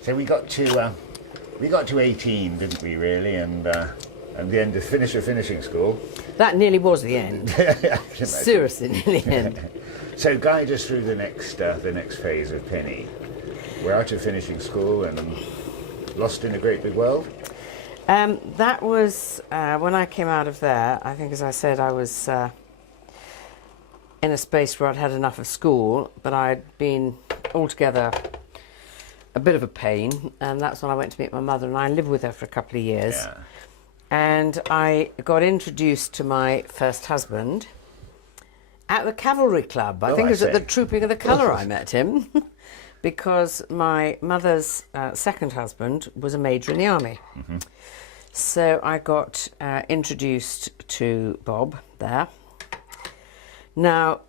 So we got to 18, didn't we? Really, and the end of finishing school. That nearly was the end. I can imagine. Seriously, nearly the end. So guide us through the next phase of Penny. We're out of finishing school and lost in a great big world. That was when I came out of there. I think, as I said, I was in a space where I'd had enough of school, but I'd been altogether a bit of a pain, and that's when I went to meet my mother, and I lived with her for a couple of years. Yeah. And I got introduced to my first husband at the Cavalry Club. I think it was at the Trooping of the Colour I met him, because my mother's second husband was a major in the army. Mm-hmm. So I got introduced to Bob there. Now,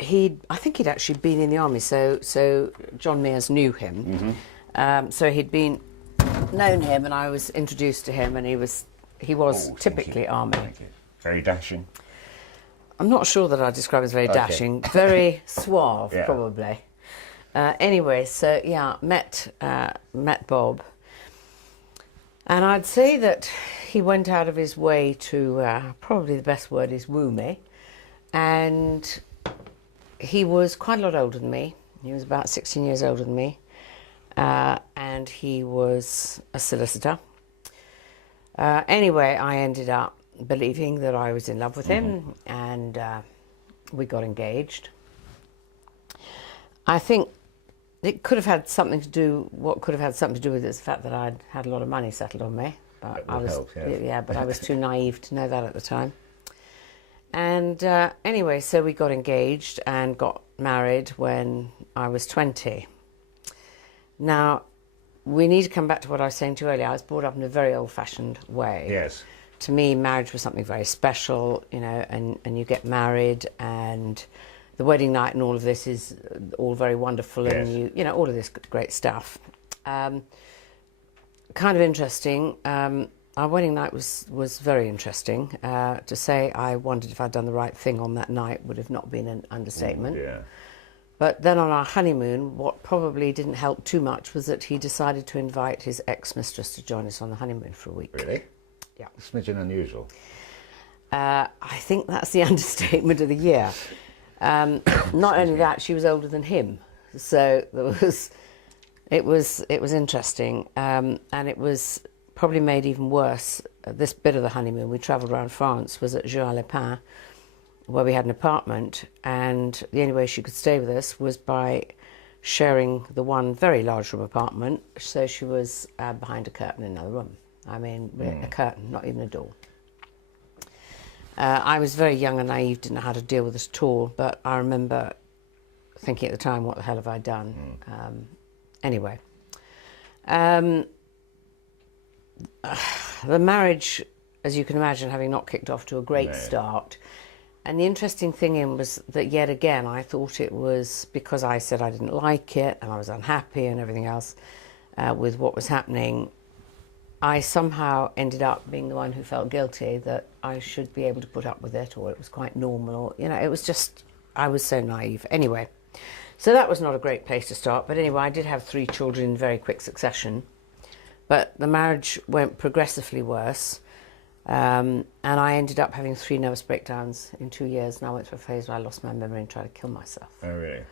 I think he'd actually been in the army, so John Mears knew him. Mm-hmm. So he'd known him, and I was introduced to him, and he was typically army. Very dashing. I'm not sure that I'd describe as very dashing. Very suave, yeah. Probably. Anyway, so yeah, met Bob, and I'd say that he went out of his way to, probably the best word is woo me, and he was quite a lot older than me. He was about 16 years older than me, and he was a solicitor. Anyway, I ended up believing that I was in love with him, and we got engaged. I think it could have had something to do. What could have had something to do with it is the fact that I'd had a lot of money settled on me. But I was, but I was too naive to know that at the time. And anyway, so we got engaged and got married when I was 20. Now, we need to come back to what I was saying to you earlier. I was brought up in a very old-fashioned way. Yes. To me, marriage was something very special, and you get married, and the wedding night and all of this is all very wonderful, yes. And you know, all of this great stuff. Kind of interesting. Our wedding night was very interesting. To say I wondered if I'd done the right thing on that night would have not been an understatement. Yeah. But then on our honeymoon, what probably didn't help too much was that he decided to invite his ex-mistress to join us on the honeymoon for a week. Really? Yeah. A smidgen unusual. I think that's the understatement of the year. Not only that, she was older than him, so it was interesting, and it was probably made even worse. This bit of the honeymoon, we travelled around France, was at Juan-les-Pins, where we had an apartment, and the only way she could stay with us was by sharing the one very large room apartment. So she was behind a curtain in another room. I mean, a curtain, not even a door. I was very young and naive, didn't know how to deal with this at all, but I remember thinking at the time, what the hell have I done? Anyway. The marriage, as you can imagine, having not kicked off to a great start. And the interesting thing was that yet again, I thought it was because I said I didn't like it and I was unhappy and everything else with what was happening. I somehow ended up being the one who felt guilty that I should be able to put up with it, or it was quite normal. You know, it was just, I was so naive. Anyway, so that was not a great place to start. But anyway, I did have 3 children in very quick succession. But the marriage went progressively worse. And I ended up having 3 nervous breakdowns in 2 years. And I went through a phase where I lost my memory and tried to kill myself. Oh, really?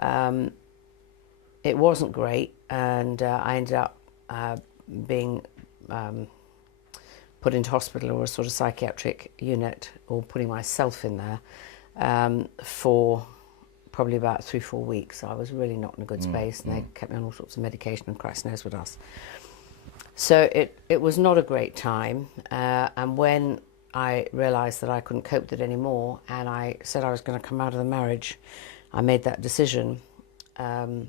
Yeah. It wasn't great. And I ended up being put into hospital or a sort of psychiatric unit, or putting myself in there for probably about 3-4 weeks. I was really not in a good space, and they kept me on all sorts of medication, and Christ knows what else. So it was not a great time, and when I realised that I couldn't cope with it anymore, and I said I was going to come out of the marriage, I made that decision. The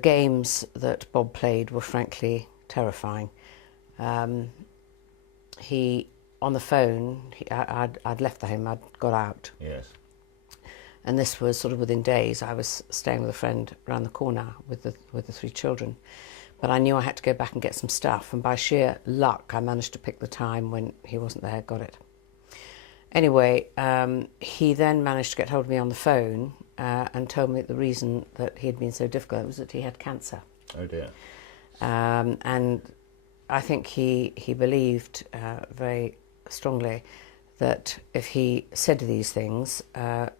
games that Bob played were frankly terrifying. He, on the phone, I'd left the home, I'd got out. Yes. And this was sort of within days. I was staying with a friend around the corner with the 3 children. But I knew I had to go back and get some stuff, and by sheer luck I managed to pick the time when he wasn't there, got it. Anyway, he then managed to get hold of me on the phone and told me that the reason that he had been so difficult was that he had cancer. Oh dear. And I think he believed very strongly that if he said these things,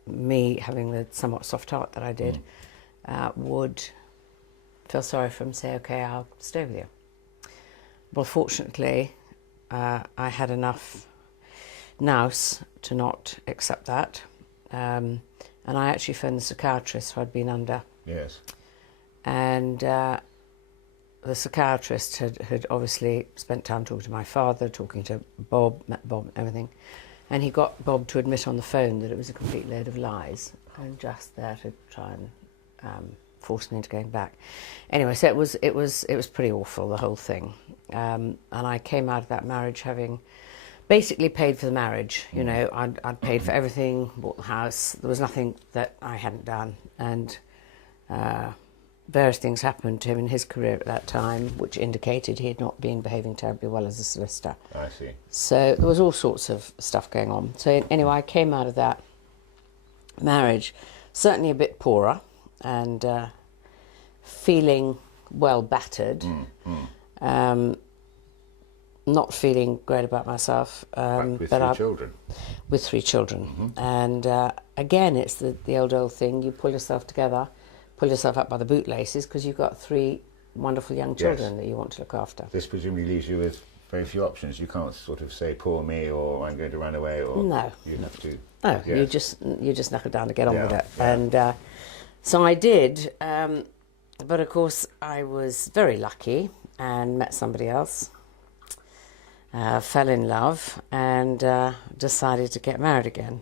me having the somewhat soft heart that I did, would feel sorry for him and say, okay, I'll stay with you. Well, fortunately, I had enough nous to not accept that. And I actually phoned the psychiatrist who I'd been under. Yes. And the psychiatrist had obviously spent time talking to my father, talking to Bob, met Bob, everything. And he got Bob to admit on the phone that it was a complete load of lies, and just there to try and force me into going back. Anyway, so it was pretty awful, the whole thing. And I came out of that marriage having basically paid for the marriage. You know, I'd paid for everything, bought the house. There was nothing that I hadn't done, and various things happened to him in his career at that time, which indicated he had not been behaving terribly well as a solicitor. I see. So there was all sorts of stuff going on. So anyway, I came out of that marriage certainly a bit poorer and feeling well battered, not feeling great about myself. With three children. With 3 children. And again, it's the old thing, you pull yourself together, pull yourself up by the bootlaces, because you've got 3 wonderful young children that you want to look after. This presumably leaves you with very few options. You can't sort of say, poor me, or I'm going to run away, or no. You have to... No, yes. you just knuckle down to get on with it. Yeah. And so I did, but of course I was very lucky and met somebody else, fell in love, and decided to get married again.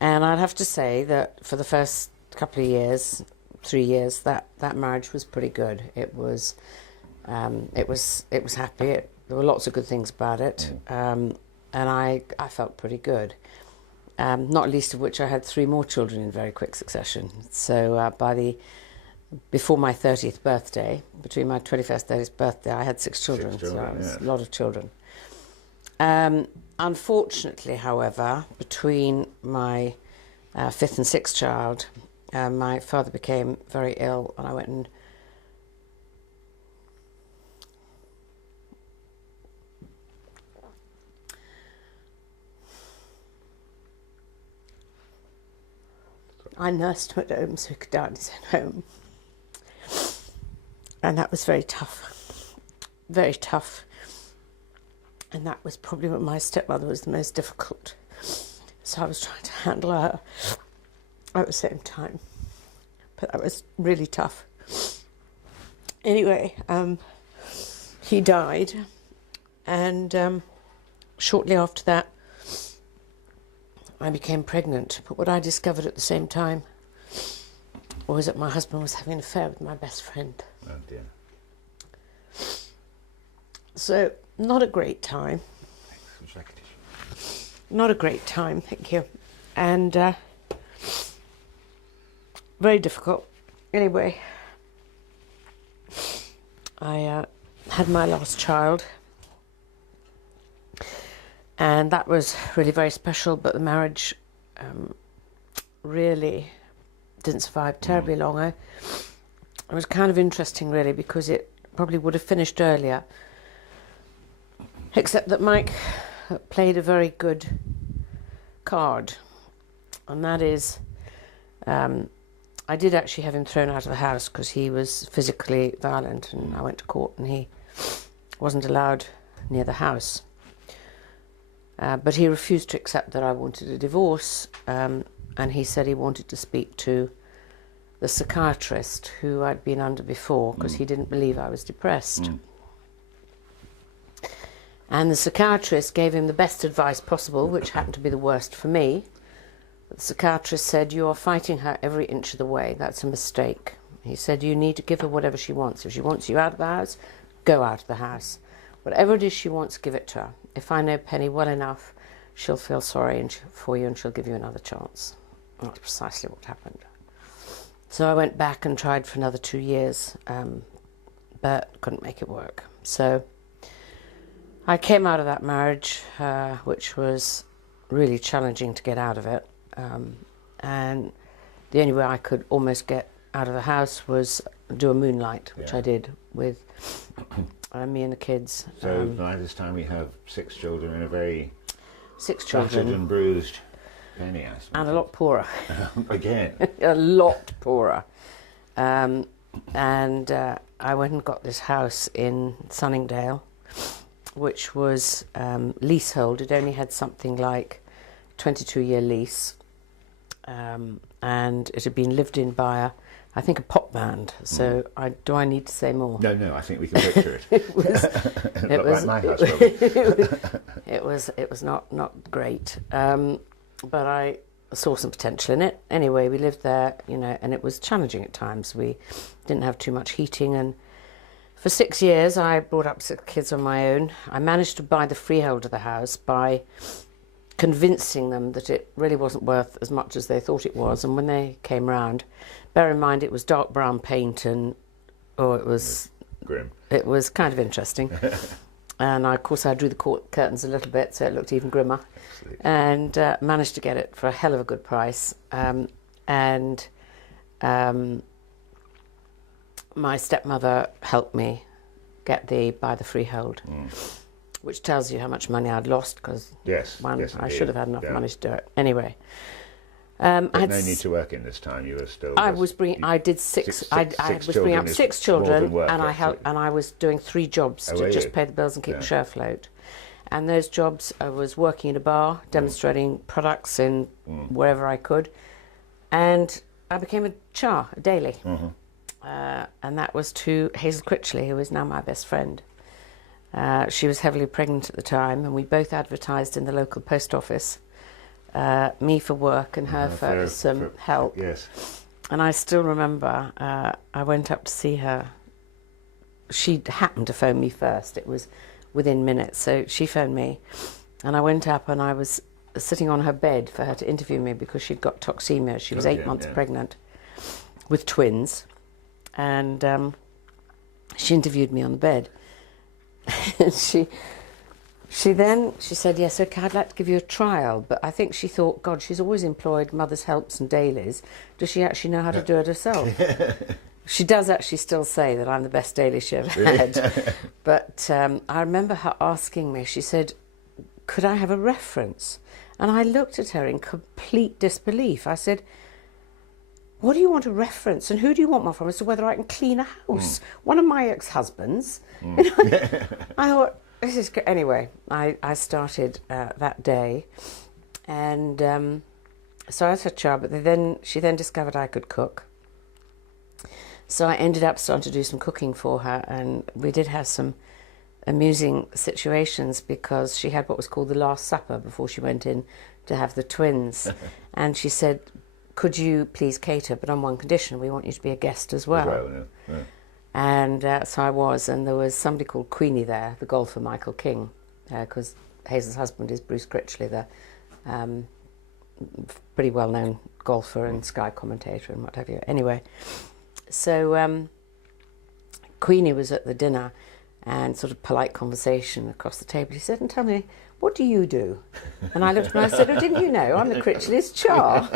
And I'd have to say that for the first couple of years, 3 years, that marriage was pretty good. It was happy. There were lots of good things about it, and I felt pretty good. Not least of which I had 3 more children in very quick succession. So before my 30th birthday, between my 21st and 30th birthday, I had 6 children. So it was a lot of children. Unfortunately, however, between my 5th and 6th child, my father became very ill, and I went and I nursed him at home so he could die in his own home. And that was very tough. Very tough. And that was probably when my stepmother was the most difficult. So I was trying to handle her at the same time. But that was really tough. Anyway, he died. And shortly after that, I became pregnant. But what I discovered at the same time was that my husband was having an affair with my best friend. Oh dear. So, not a great time. Thanks. Not a great time, thank you. And very difficult. Anyway, I had my last child. And that was really very special, but the marriage really didn't survive terribly long. It was kind of interesting, really, because it probably would have finished earlier, except that Mike played a very good card, and that is, I did actually have him thrown out of the house because he was physically violent, and I went to court and he wasn't allowed near the house. But he refused to accept that I wanted a divorce, and he said he wanted to speak to the psychiatrist who I'd been under before, because he didn't believe I was depressed. And the psychiatrist gave him the best advice possible, which happened to be the worst for me. But the psychiatrist said, "You are fighting her every inch of the way. That's a mistake." He said, "You need to give her whatever she wants. If she wants you out of the house, go out of the house. Whatever it is she wants, give it to her. If I know Penny well enough, she'll feel sorry for you and she'll give you another chance." And that's precisely what happened. So I went back and tried for another 2 years, but couldn't make it work. So I came out of that marriage, which was really challenging to get out of it. And the only way I could almost get out of the house was do a moonlight, which I did with me and the kids. So by this time we have 6 children and a very 6 battered children. and bruised Penny, I suppose. And a lot poorer. Again. A lot poorer. And I went and got this house in Sunningdale, which was leasehold. It only had something like 22-year lease. And it had been lived in by I think a pop band. So do I need to say more? No, I think we can picture it. It was like my house, probably. it was not great. But I saw some potential in it. Anyway, we lived there, and it was challenging at times. We didn't have too much heating, and for 6 years I brought up 6 kids on my own. I managed to buy the freehold of the house by convincing them that it really wasn't worth as much as they thought it was. And when they came round, bear in mind it was dark brown paint, and it was grim. It was kind of interesting. And of course I drew the curtains a little bit so it looked even grimmer. Absolutely. And managed to get it for a hell of a good price. My stepmother helped me buy the freehold, which tells you how much money I'd lost, because I should have had enough money to do it. Anyway, no need to work in this time. You were still. I was bringing up 6 children, and I was doing 3 jobs to just pay the bills and keep the show afloat. And those jobs, I was working in a bar, demonstrating products in wherever I could, and I became a daily. And that was to Hazel Critchley, who is now my best friend. She was heavily pregnant at the time, and we both advertised in the local post office, me for work and her for some help. Yes. And I still remember I went up to see her. She happened to phone me first. It was within minutes, so she phoned me, and I went up and I was sitting on her bed for her to interview me because she'd got toxemia. She was 8 months pregnant with twins, and she interviewed me on the bed. she said, yes, okay, I'd like to give you a trial. But I think she thought, God, she's always employed mothers' helps and dailies. Does she actually know how to do it herself? She does actually still say that I'm the best daily she ever had. But I remember her asking me, she said, could I have a reference? And I looked at her in complete disbelief. I said, what do you want a reference, and who do you want one from, as to whether I can clean a house? One of my ex-husbands. I thought, this is good. Anyway, I started that day, and so I was her child, but she then discovered I could cook. So I ended up starting to do some cooking for her, and we did have some amusing situations because she had what was called the Last Supper before she went in to have the twins. And she said, could you please cater, but on one condition, we want you to be a guest as well. And so I was, and there was somebody called Queenie there, the golfer Michael King, because Hazel's husband is Bruce Critchley, the pretty well-known golfer and Sky commentator and what have you. Anyway, so Queenie was at the dinner, and sort of polite conversation across the table. He said, and tell me, what do you do? And I looked at him and I said, oh, didn't you know? I'm the Critchley's char.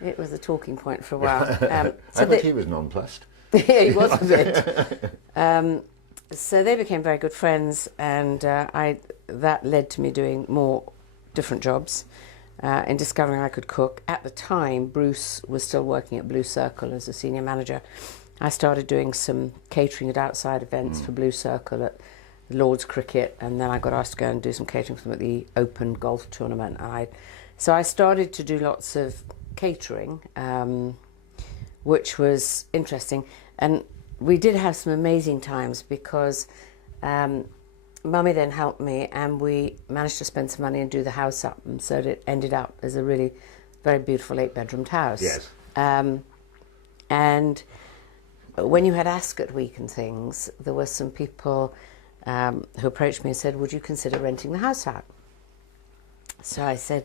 It was a talking point for a while. I bet he was nonplussed. Yeah, he was a bit. So they became very good friends, and that led to me doing more different jobs in discovering I could cook. At the time, Bruce was still working at Blue Circle as a senior manager. I started doing some catering at outside events for Blue Circle at Lord's Cricket, and then I got asked to go and do some catering for them at the Open Golf Tournament. So I started to do lots of catering, which was interesting. And we did have some amazing times because Mummy then helped me, and we managed to spend some money and do the house up, and so it ended up as a really very beautiful 8-bedroomed house. Yes. And when you had Ascot Week and things, there were some people who approached me and said, would you consider renting the house out? So I said,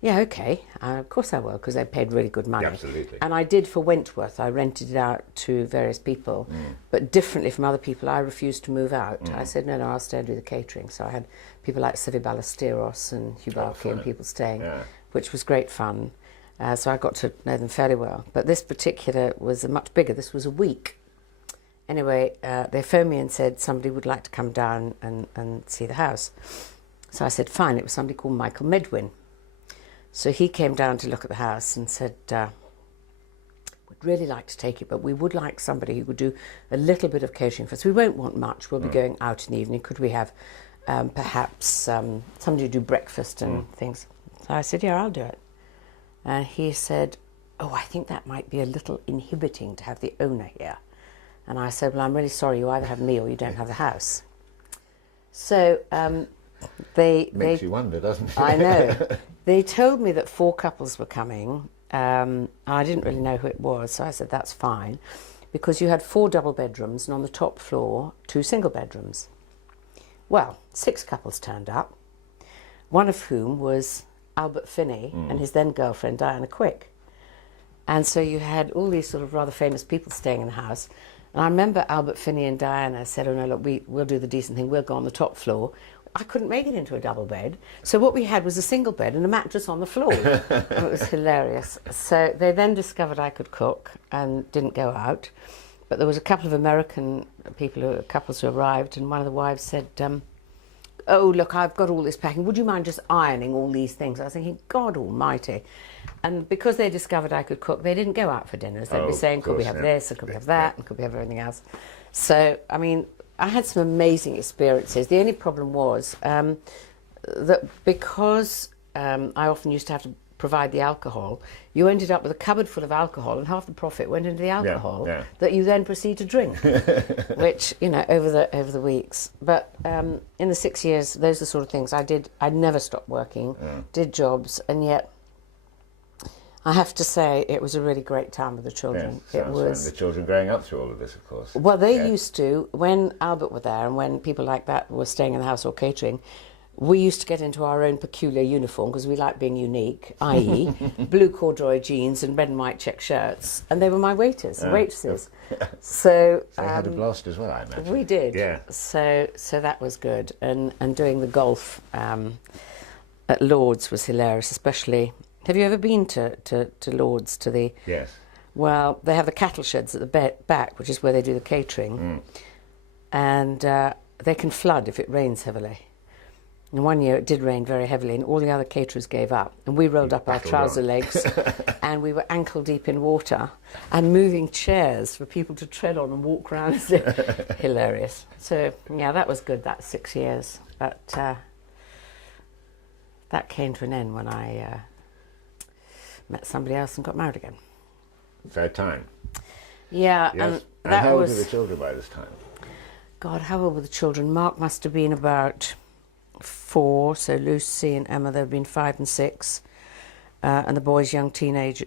Yeah, okay. Of course I will, because they paid really good money. Yeah, absolutely. And I did for Wentworth. I rented it out to various people, but differently from other people, I refused to move out. I said, no, I'll stay and do the catering. So I had people like Sivi Ballesteros and Hugh Barkey and people staying, which was great fun. So I got to know them fairly well. But this particular was much bigger. This was a week. Anyway, they phoned me and said somebody would like to come down and see the house. So I said, fine. It was somebody called Michael Medwin. So he came down to look at the house and said, we'd really like to take it, but we would like somebody who would do a little bit of catering for us. We won't want much. We'll be going out in the evening. Could we have perhaps somebody to do breakfast and things? So I said, yeah, I'll do it. And he said, oh, I think that might be a little inhibiting to have the owner here. And I said, well, I'm really sorry. You either have me or you don't have the house. So Makes you wonder, doesn't it? I know. They told me that 4 couples were coming. I didn't really know who it was, so I said, that's fine. Because you had 4 double bedrooms and on the top floor, 2 single bedrooms. Well, 6 couples turned up, one of whom was Albert Finney and his then girlfriend, Diana Quick. And so you had all these sort of rather famous people staying in the house. And I remember Albert Finney and Diana said, oh no, look, we'll do the decent thing, we'll go on the top floor. I couldn't make it into a double bed. So what we had was a single bed and a mattress on the floor. And it was hilarious. So they then discovered I could cook and didn't go out. But there was a couple of American couples who arrived, and one of the wives said, oh, look, I've got all this packing. Would you mind just ironing all these things? I was thinking, God almighty. And because they discovered I could cook, they didn't go out for dinners. They'd be saying, could we have this, and could we have that, and could we have everything else? So, I mean, I had some amazing experiences. The only problem was that because I often used to have to provide the alcohol, you ended up with a cupboard full of alcohol, and half the profit went into the alcohol that you then proceed to drink, which, you know, over the weeks. But in the 6 years, those are the sort of things I did. I never stopped working, did jobs, and yet I have to say it was a really great time with the children. Yes, it was the children growing up through all of this, of course. Well, they used to, when Albert were there and when people like that were staying in the house or catering, we used to get into our own peculiar uniform because we like being unique, i.e. blue corduroy jeans and red and white check shirts, and they were my waiters and waitresses. So they had a blast as well, I imagine. We did. Yeah. So that was good, and doing the golf at Lord's was hilarious, especially. Have you ever been to Lord's, to the... Yes. Well, they have the cattle sheds at the back, which is where they do the catering, and they can flood if it rains heavily. And one year it did rain very heavily, and all the other caterers gave up, and we rolled up our trouser legs, and we were ankle deep in water, and moving chairs for people to tread on and walk around. Hilarious. So, yeah, that was good, that 6 years. But that came to an end when I... met somebody else and got married again. Fair time. Yeah, yes. and how old were the children by this time? God, how old were the children? Mark must have been about 4, so Lucy and Emma, they'd been 5 and 6, and the boys young teenager,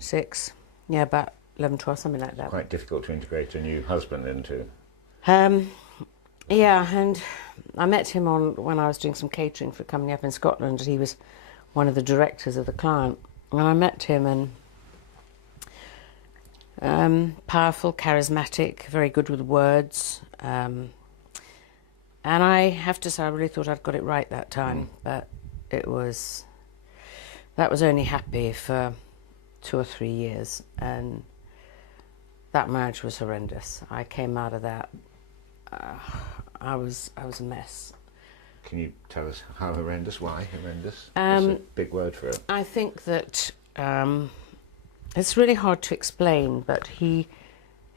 6. Yeah, about 11, 12, something like that. Quite difficult to integrate a new husband into. Yeah, and I met him when I was doing some catering for a company up in Scotland. He was one of the directors of the client. And I met him, and powerful, charismatic, very good with words. And I have to say, I really thought I'd got it right that time, but that was only happy for 2 or 3 years, and that marriage was horrendous. I came out of that, I was a mess. Can you tell us how horrendous? Why horrendous? It's a big word for it. I think that it's really hard to explain, but he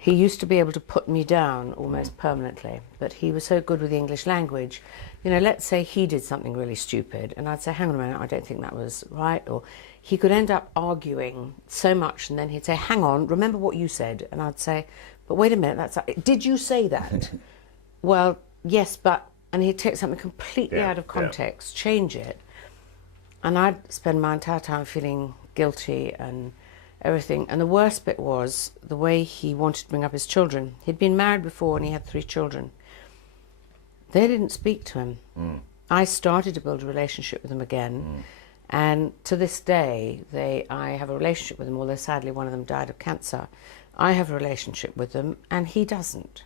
used to be able to put me down almost permanently, but he was so good with the English language. You know, let's say he did something really stupid, and I'd say, hang on a minute, I don't think that was right, or he could end up arguing so much, and then he'd say, hang on, remember what you said, and I'd say, but wait a minute, did you say that? Well, yes, but... And he'd take something completely out of context, change it. And I'd spend my entire time feeling guilty and everything. And the worst bit was the way he wanted to bring up his children. He'd been married before and he had 3 children. They didn't speak to him. I started to build a relationship with them again. And to this day, I have a relationship with them, although sadly one of them died of cancer. I have a relationship with them, and he doesn't.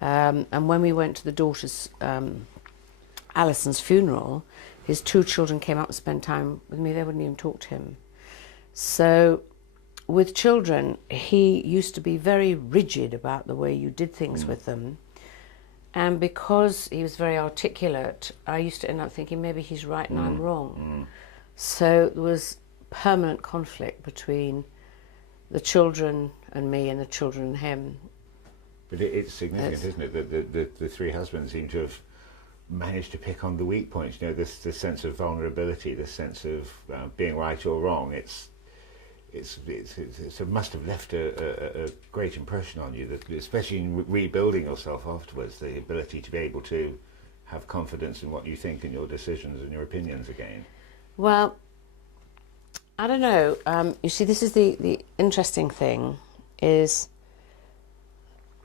And when we went to the daughter's, Alison's funeral, his 2 children came up and spent time with me. They wouldn't even talk to him. So with children, he used to be very rigid about the way you did things with them. And because he was very articulate, I used to end up thinking maybe he's right and I'm wrong. So there was permanent conflict between the children and me and the children and him. But it's significant, isn't it, that the 3 husbands seem to have managed to pick on the weak points. You know, this sense of vulnerability, this sense of being right or wrong. It must have left a great impression on you, that especially in rebuilding yourself afterwards, the ability to be able to have confidence in what you think and your decisions and your opinions again. Well, I don't know. You see, this is the interesting thing, is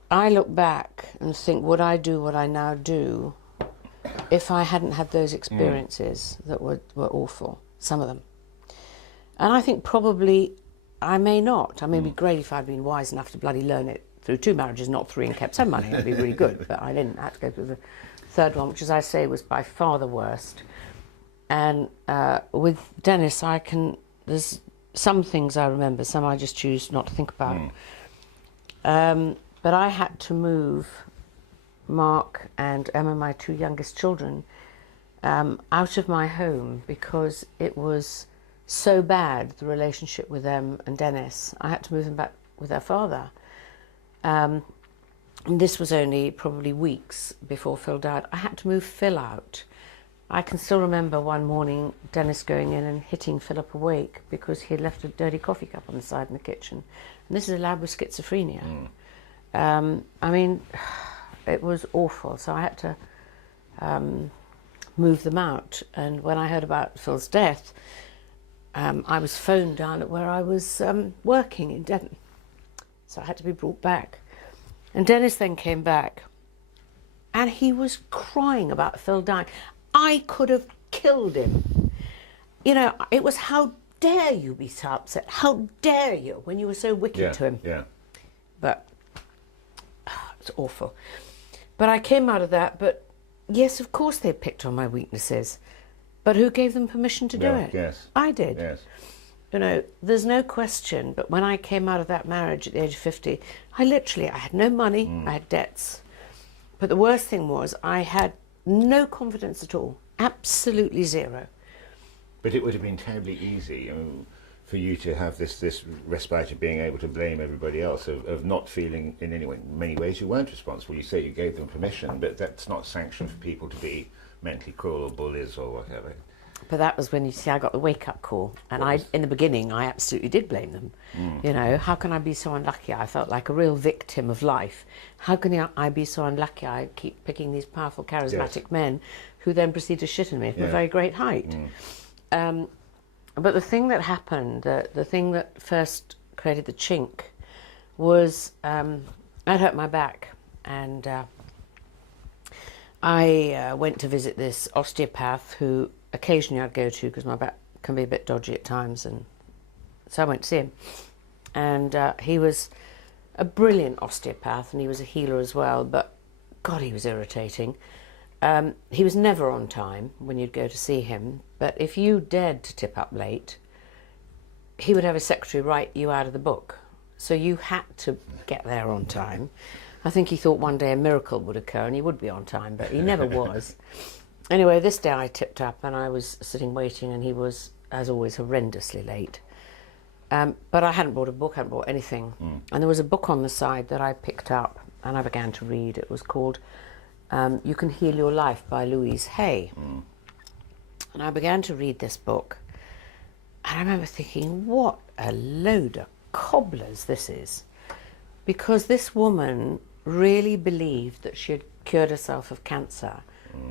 I look back and think, would I do what I now do if I hadn't had those experiences that were awful, some of them? And I think probably I may not. I mean, it'd be great if I'd been wise enough to bloody learn it through 2 marriages, not 3, and kept some money. It'd be really good, but I didn't. I had to go through the 3rd one, which, as I say, was by far the worst. And with Dennis, there's some things I remember, some I just choose not to think about. But I had to move Mark and Emma, my 2 youngest children, out of my home because it was so bad, the relationship with them and Dennis. I had to move them back with their father. And this was only probably weeks before Phil died. I had to move Phil out. I can still remember one morning Dennis going in and hitting Philip awake because he had left a dirty coffee cup on the side in the kitchen. And this is a lad with schizophrenia. I mean, it was awful. So I had to move them out. And when I heard about Phil's death, I was phoned down at where I was working in Devon. So I had to be brought back. And Dennis then came back and he was crying about Phil dying. I could have killed him. You know, it was, how dare you be so upset? How dare you, when you were so wicked to him? Yeah. But it's awful. But I came out of that, but yes, of course they picked on my weaknesses. But who gave them permission to do it? Yes. I did. Yes. You know, there's no question, but when I came out of that marriage at the age of 50, I had no money, I had debts. But the worst thing was I had no confidence at all, absolutely zero. But it would have been terribly easy for you to have this respite of being able to blame everybody else, of not feeling in many ways you weren't responsible. You say you gave them permission, but that's not sanction for people to be mentally cruel or bullies or whatever. But that was when, you see, I got the wake-up call. And in the beginning, I absolutely did blame them. You know, how can I be so unlucky? I felt like a real victim of life. How can I be so unlucky? I keep picking these powerful, charismatic men who then proceed to shit on me from a very great height. But the thing that happened, the thing that first created the chink, was I'd hurt my back. And I went to visit this osteopath who occasionally I'd go to because my back can be a bit dodgy at times, and so I went to see him. And he was a brilliant osteopath, and he was a healer as well, but God, he was irritating. He was never on time when you'd go to see him, but if you dared to tip up late, he would have a secretary write you out of the book. So you had to get there on time. I think he thought one day a miracle would occur and he would be on time, but he never was. Anyway, this day I tipped up and I was sitting waiting, and he was, as always, horrendously late. But I hadn't brought a book, hadn't brought anything. And there was a book on the side that I picked up and I began to read. It was called You Can Heal Your Life by Louise Hay. And I began to read this book, and I remember thinking, what a load of cobblers this is. Because this woman really believed that she had cured herself of cancer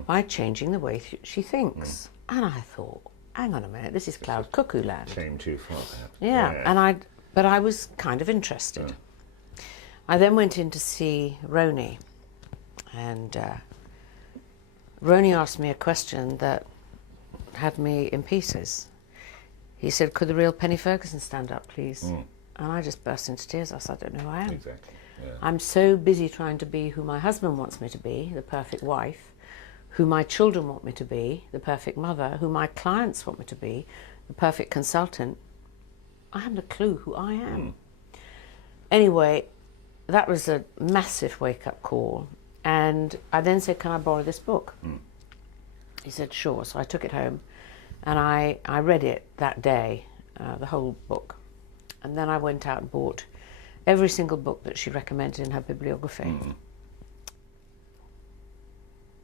by changing the way she thinks. And I thought, hang on a minute, this is cloud cuckoo land. Came too far, perhaps. Yeah, but I was kind of interested. I then went in to see Roni, and Roni asked me a question that had me in pieces. He said, could the real Penny Ferguson stand up, please? And I just burst into tears. I said, I don't know who I am. Exactly. Yeah. I'm so busy trying to be who my husband wants me to be, the perfect wife, who my children want me to be, the perfect mother, who my clients want me to be, the perfect consultant. I haven't a clue who I am. Anyway, that was a massive wake-up call. And I then said, can I borrow this book? He said, sure. So I took it home and I read it that day, the whole book. And then I went out and bought every single book that she recommended in her bibliography.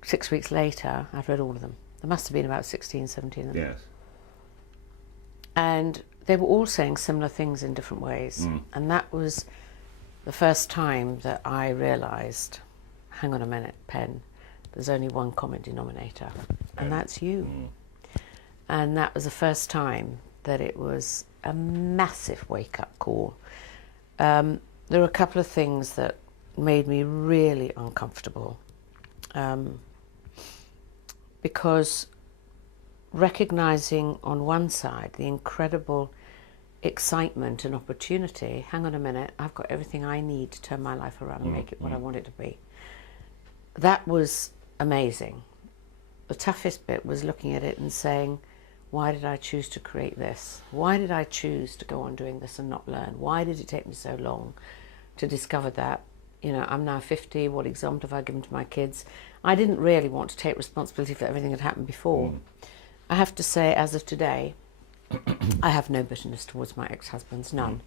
6 weeks later, I'd read all of them. There must have been about 16, 17 of them. Yes. And they were all saying similar things in different ways. And that was the first time that I realised, hang on a minute, Pen, there's only one common denominator, and that's you. And that was the first time that it was a massive wake-up call. There were a couple of things that made me really uncomfortable, because recognising on one side the incredible excitement and opportunity, hang on a minute, I've got everything I need to turn my life around and make it what I want it to be. That was amazing. The toughest bit was looking at it and saying, why did I choose to create this? Why did I choose to go on doing this and not learn? Why did it take me so long to discover that? You know, I'm now 50, what example have I given to my kids? I didn't really want to take responsibility for everything that happened before. I have to say, as of today, I have no bitterness towards my ex-husbands, none.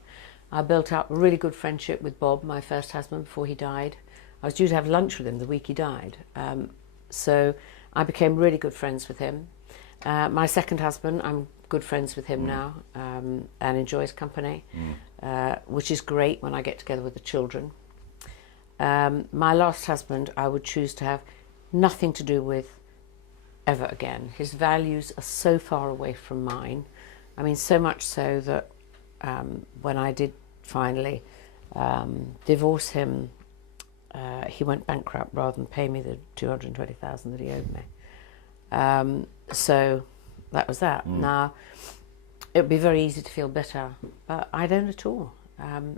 I built up a really good friendship with Bob, my first husband, before he died. I was due to have lunch with him the week he died. So I became really good friends with him. My second husband, I'm good friends with him now, and enjoy his company, which is great when I get together with the children. My last husband, I would choose to have nothing to do with ever again. His values are so far away from mine. I mean, so much so that when I did finally divorce him, he went bankrupt rather than pay me the $220,000 that he owed me. So that was that. Now, it would be very easy to feel bitter, but I don't at all.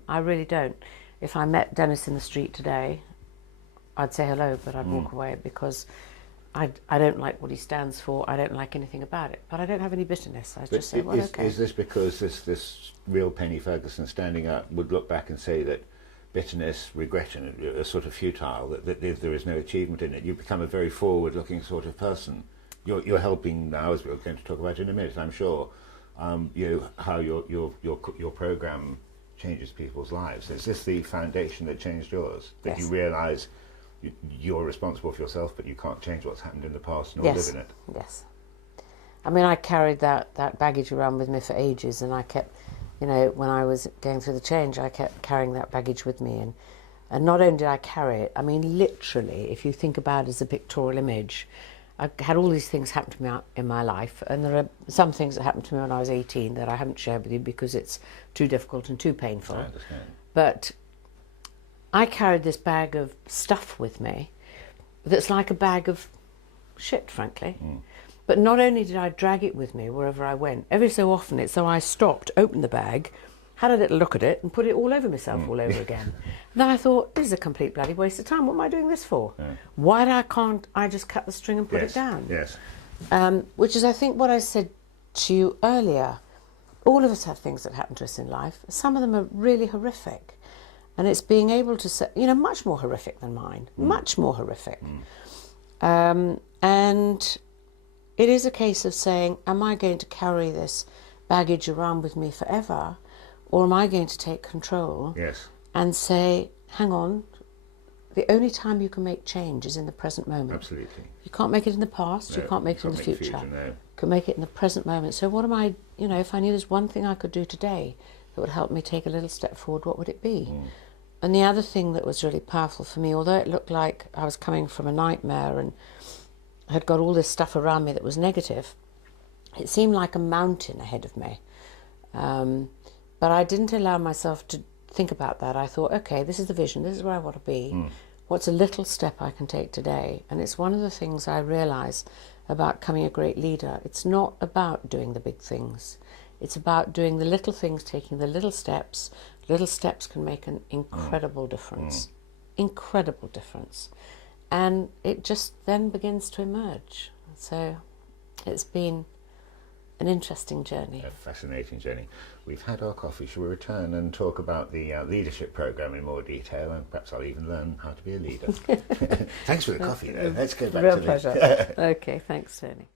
I really don't. If I met Dennis in the street today, I'd say hello, but I'd walk away because I don't like what he stands for. I don't like anything about it, but I don't have any bitterness. I just say, well, okay. Is this because this real Penny Ferguson standing up would look back and say that bitterness, regression are sort of futile, that there is no achievement in it? You become a very forward-looking sort of person. You're helping now, as we're going to talk about in a minute, I'm sure, how your program changes people's lives. Is this the foundation that changed yours? That you realise you're responsible for yourself, but you can't change what's happened in the past nor live in it? Yes. I mean, I carried that baggage around with me for ages, and I kept, you know, when I was going through the change, I kept carrying that baggage with me. And not only did I carry it, I mean, literally, if you think about it as a pictorial image, I had all these things happen to me in my life, and there are some things that happened to me when I was 18 that I haven't shared with you because it's too difficult and too painful. I understand. But I carried this bag of stuff with me that's like a bag of shit, frankly. But not only did I drag it with me wherever I went, every so often it's so I stopped, opened the bag, had a little look at it and put it all over myself all over again. Then I thought, this is a complete bloody waste of time. What am I doing this for? Why can't I just cut the string and put it down? Yes. Which is, I think, what I said to you earlier. All of us have things that happen to us in life. Some of them are really horrific. And it's being able to say, you know, much more horrific than mine. Much more horrific. And it is a case of saying, am I going to carry this baggage around with me forever? Or am I going to take control and say, hang on, the only time you can make change is in the present moment. Absolutely. You can't make it in the past, you can't make it in the future. You can make it in the present moment. So what am I, you know, if I knew there's one thing I could do today that would help me take a little step forward, what would it be? And the other thing that was really powerful for me, although it looked like I was coming from a nightmare and I had got all this stuff around me that was negative, it seemed like a mountain ahead of me. But I didn't allow myself to think about that. I thought, okay, this is the vision, this is where I want to be. What's a little step I can take today? And it's one of the things I realise about becoming a great leader. It's not about doing the big things. It's about doing the little things, taking the little steps. Little steps can make an incredible difference. Incredible difference. And it just then begins to emerge. So it's been an interesting journey. A fascinating journey. We've had our coffee. Shall we return and talk about the leadership program in more detail, and perhaps I'll even learn how to be a leader. Thanks for the coffee, though. Let's go back Real to pleasure. Okay, thanks, Tony.